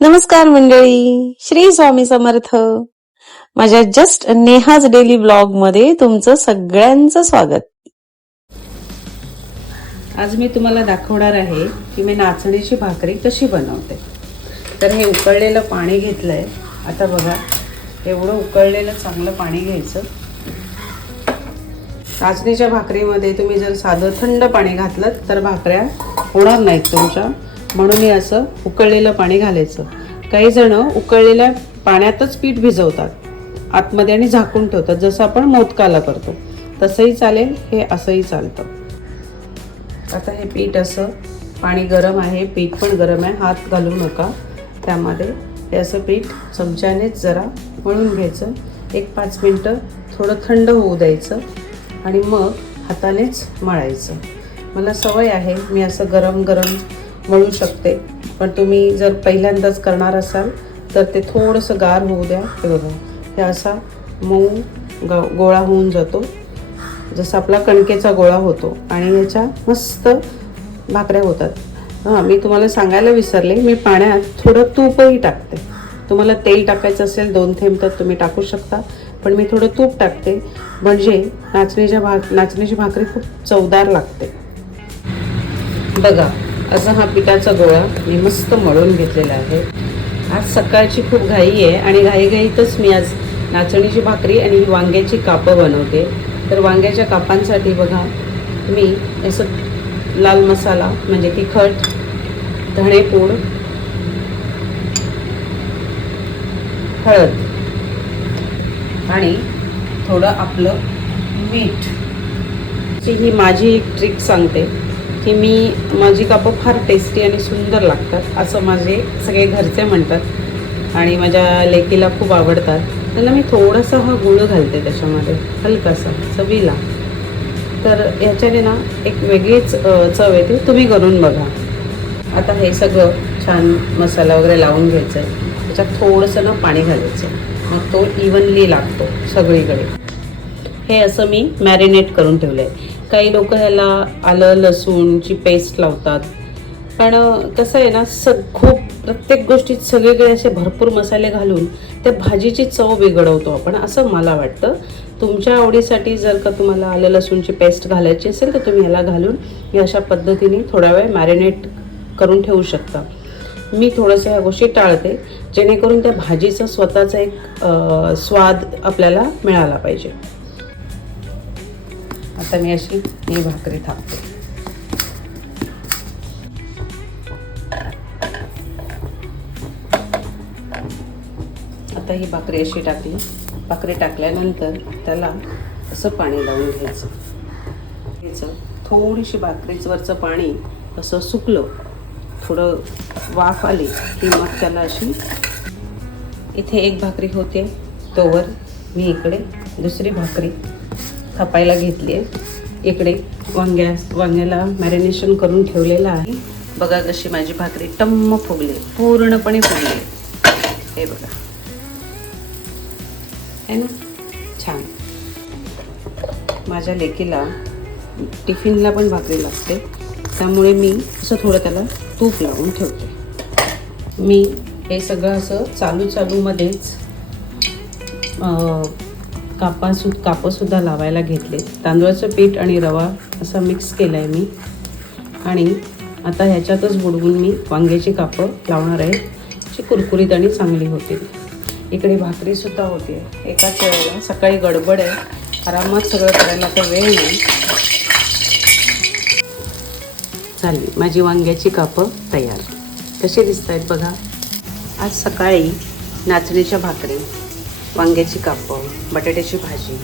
नमस्कार मंडळी, श्री स्वामी समर्थ. माझ्या जस्ट नेहाज डेली ब्लॉग मध्ये तुमचं सगळ्यांचं स्वागत. आज मी तुम्हाला दाखवणार आहे की मी नाचणीची भाकरी कशी बनवते. तर हे उकळलेलं पाणी घेतलंय. आता बघा, एवढं उकळलेलं चांगलं पाणी घ्यायचं. नाचणीच्या भाकरीमध्ये तुम्ही जर साधं थंड पाणी घातलं तर भाकऱ्या होणार नाहीत तुमच्या, म्हणून हे असं उकळलेलं पाणी घालायचं. काही जण उकळलेल्या पाण्यातच पीठ भिजवतात आतमध्ये आणि झाकून ठेवतात, जसं आपण मोदकाला करतो तसंही चालेल, हे असंही चालतं. आता हे पीठ असं, पाणी गरम आहे, पीठ पण गरम आहे, हात घालू नका त्यामध्ये. हे असं पीठ चमच्यानेच जरा मळून घ्यायचं. 1-5 मिनटं थोडं थंड होऊ द्यायचं आणि मग हातानेच मळायचं. मला सवय आहे, मी असं गरम गरम मळू शकते, पण तुम्ही जर पहिल्यांदाच करणार असाल तर ते थोडंसं गार होऊ द्या. हे बघा, हे असा मऊ गोळा होऊन जातो, जसा आपला कणकेचा गोळा होतो आणि याच्या मस्त भाकऱ्या होतात. मी तुम्हाला सांगायला विसरले, मी पाण्यात थोडं तूपही टाकते. तुम्हाला तेल टाकायचं असेल 2 थेंब तर तुम्ही टाकू शकता, पण मी थोडं तूप टाकते, म्हणजे नाचणीची भाकरी खूप चवदार लागते. बघा, असा हा पिठाचा गोळा मी मस्त मळून घेतलेला आहे. आज सकाळची खूप घाई आहे आणि घाईघाईतच मी आज नाचणीची भाकरी आणि वांग्याची कापं बनवते. तर वांग्याच्या कापांसाठी बघा, मी असं लाल मसाला म्हणजे तिखट, धणेपूड, हळद आणि थोडं आपलं मीठ. ही माझी एक ट्रिक सांगते की माझी कापं फार टेस्टी आणि सुंदर लागतात असं माझे सगळे घरचे म्हणतात आणि माझ्या लेकीला खूप आवडतात. त्यांना मी थोडासा हा गूळ घालते त्याच्यामध्ये, हलकासा चवीला. तर ह्याच्याने ना एक वेगळीच चव येते. तुम्ही करून बघा. आता हे सगळं छान मसाला वगैरे लावून घ्यायचं आहे. त्याच्यात थोडंसं ना पाणी घालायचं, मग तो इव्हनली लागतो सगळीकडे. हे असं मी मॅरिनेट करून ठेवलं आहे. काही लोक ह्याला आलं लसूणची पेस्ट लावतात, पण कसं आहे ना, खूप प्रत्येक गोष्टीत सगळीकडे असे भरपूर मसाले घालून त्या भाजीची चव बिघडवतो आपण, असं मला वाटतं. तुमच्या आवडीसाठी जर का तुम्हाला आलं लसूणची पेस्ट घालायची असेल तर तुम्ही ह्याला घालून मी अशा पद्धतीने थोडा वेळ मॅरिनेट करून ठेवू शकता. मी थोडंसं ह्या गोष्टी टाळते, जेणेकरून त्या भाजीचा स्वतःचा एक स्वाद आपल्याला मिळाला पाहिजे. आता मी अशी ही भाकरी थापते. आता ही भाकरी अशी टाकली. भाकरी टाकल्यानंतर त्याला असं पाणी लावून घ्यायचं. थोडीशी भाकरीवरचं पाणी असं सुकलं, थोडं वाफ आली की मग त्याला अशी, इथे एक भाकरी होते तोवर मी इकडे दुसरी भाकरी थापायला घेतली आहे. इकडे वांग्याला मॅरिनेशन करून ठेवलेलं आहे. बघा कशी माझी भाकरी टम्म फुगली, पूर्णपणे फुगली. हे बघा, है ना छान. माझ्या लेकीला टिफिनला पण भाकरी लागते, त्यामुळे मी असं थोडं त्याला तूप लावून ठेवते. मी हे सगळं असं चालूमध्येच कापंसुद्धा लावायला घेतले. तांदूळाचं पीठ आणि रवा असा मिक्स केला आहे मी, आणि आता ह्याच्यातच बुडवून मी वांग्याची कापं लावणार आहे, जी कुरकुरीत आणि चांगली होतील. इकडे भाकरीसुद्धा होते एकाच वेळेला. सकाळी गडबड आहे, आरामात सगळं करायला तर वेळ नाही. झाली माझी वांग्याची कापं तयार. कशी दिसत आहेत बघा. आज सकाळी नाचणीच्या भाकरी, वांग्याची कापं, बटाट्याची भाजी,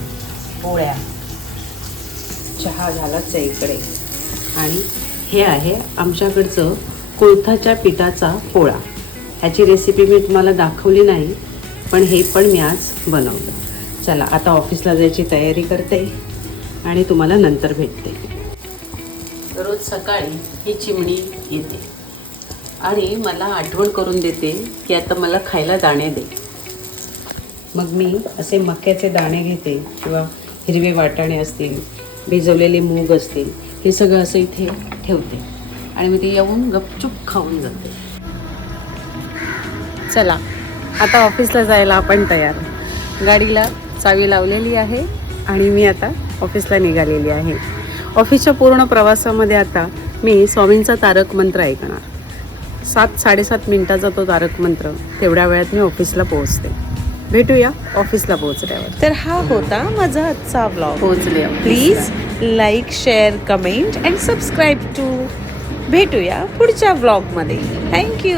पोळ्या, चहा झालाच आहे इकडे, आणि हे आहे आमच्याकडचं कुळथाच्या पिठाचा पोळा. ह्याची रेसिपी मी तुम्हाला दाखवली नाही, पण हे पण मी आज बनवलं. चला आता ऑफिसला जायची तयारी करते आणि तुम्हाला नंतर भेटते. रोज सकाळी ही चिमणी येते आणि मला आठवण करून देते की आता मला खायला दाणे दे. मग मी असे मक्याचे दाणे घेते किंवा हिरवे वाटाणे असतील, भिजवलेले मूग असतील, हे सगळं असं इथे ठेवते आणि मी ते येऊन गपचूप खाऊन जाते. चला आता ऑफिसला जायला आपण तयार. गाडीला चावी लावलेली आहे आणि मी आता ऑफिसला निघालेली आहे. ऑफिसच्या पूर्ण प्रवासामध्ये आता मी स्वामींचा तारक मंत्र ऐकणार. 7-7.5 मिनिटाचा तो तारक मंत्र. तेवढ्या वेळात मी ऑफिसला पोहोचते. भेटूया ऑफिसला पोहोचल्यावर. तर हा होता माझा आजचा व्लॉग. पोहोचले. Please like, share, comment and subscribe to. भेटूया पुढच्या व्लॉगमध्ये. थँक्यू.